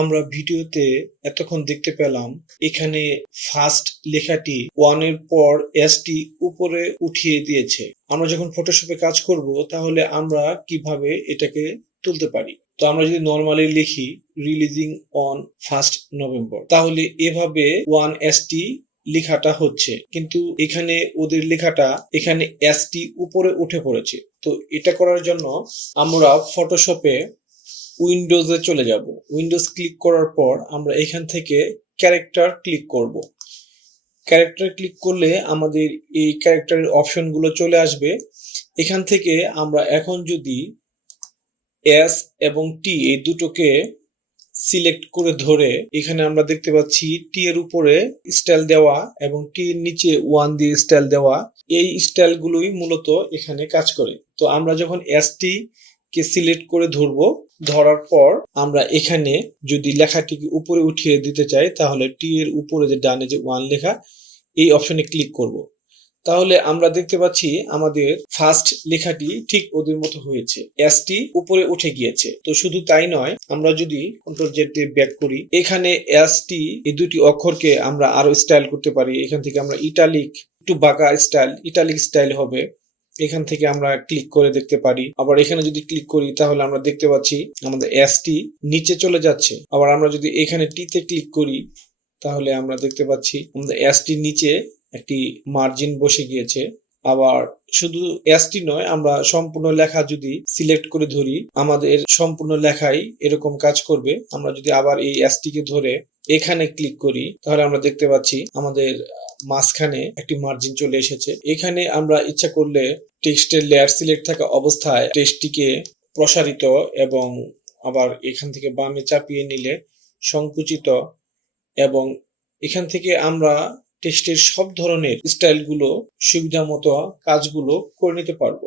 আমরা ভিডিওতে এতক্ষণ দেখতে পেলাম, এখানে ফার্স্ট লেখাটি ওয়ানের পর এসটি উপরে উঠিয়ে দিয়েছে। আমরা যখন ফটোশপে কাজ করব, তাহলে আমরা কীভাবে এটাকে তুলতে পারি? তো আমরা যদি নর্মালি লিখি রিলিজিং অন ফার্স্ট নভেম্বর তাহলে এভাবে ওয়ান এসটি লেখাটা হচ্ছে। কিন্তু এখানে ওদের লেখাটা এখানে এসটি উপরে উঠে পড়েছে। তো এটা করার জন্য আমরা ফটোশপে উইন্ডোজে চলে যাব। উইন্ডোজ ক্লিক করার পর আমরা এখান থেকে ক্যারেক্টার ক্লিক করব। ক্যারেক্টার ক্লিক করলে আমাদের এই ক্যারেক্টারের অপশনগুলো চলে আসবে। এখান থেকে আমরা এখন যদি এস এবং টি এই দুটোকে সিলেক্ট করে ধরে এখানে আমরা দেখতে পাচ্ছি টি এর উপরে স্টাইল দেওয়া এবং টি এর নিচে ওয়ান দিয়ে স্টাইল দেওয়া। এই স্টাইলগুলোই মূলত এখানে কাজ করে। তো আমরা যখন এস টি কে সিলেক্ট করে ধরবো, ধরার পর আমরা এখানে যদি লেখাটিকে উপরে উঠিয়ে দিতে চাই, তাহলে টি এর উপরে যে ডানে যে ওয়ান লেখা, এই অপশনে ক্লিক করব। তাহলে আমরা দেখতে পাচ্ছি আমাদের ফার্স্ট লেখাটি ঠিক ওদের মতো হয়েছে। এসটি উপরে উঠে গিয়েছে। তো শুধু তাই নয়, আমরা যদি কন্ট্রোল জেড দিয়ে ব্যাক করি, এখানে এসটি এই দুটি অক্ষরকে আমরা আরও স্টাইল করতে পারি। এখান থেকে আমরা ইটালিক একটু বাঁকা স্টাইল ইটালিক স্টাইল হবে। এখান থেকে আমরা ক্লিক করে দেখতে পারি। আবার এখানে যদি ক্লিক করি, তাহলে আমরা দেখতে পাচ্ছি আমাদের এস টি নিচে চলে যাচ্ছে। আবার আমরা যদি এখানে টিতে ক্লিক করি, তাহলে আমরা দেখতে পাচ্ছি আমাদের এস এসটির নিচে একটি মার্জিন বসে গিয়েছে। আবার শুধু এসটি নয়, আমরা সম্পূর্ণ লেখা যদি সিলেক্ট করে ধরি, আমাদের সম্পূর্ণ লেখাই এরকম কাজ করবে। আমরা যদি আবার এই এসটি কে ধরে এখানে ক্লিক করি, তাহলে আমরা দেখতে পাচ্ছি আমাদের মাঝখানে একটি মার্জিন চলে এসেছে। এখানে আমরা ইচ্ছা করলে টেক্সটের লেয়ার সিলেক্ট থাকা অবস্থায় টেক্সটটিকে প্রসারিত এবং আবার এখান থেকে বামে চাপিয়ে নিলে সংকুচিত এবং এখান থেকে আমরা টেক্সটের সব ধরনের স্টাইলগুলো সুবিধা মতো কাজগুলো করে নিতে পারব।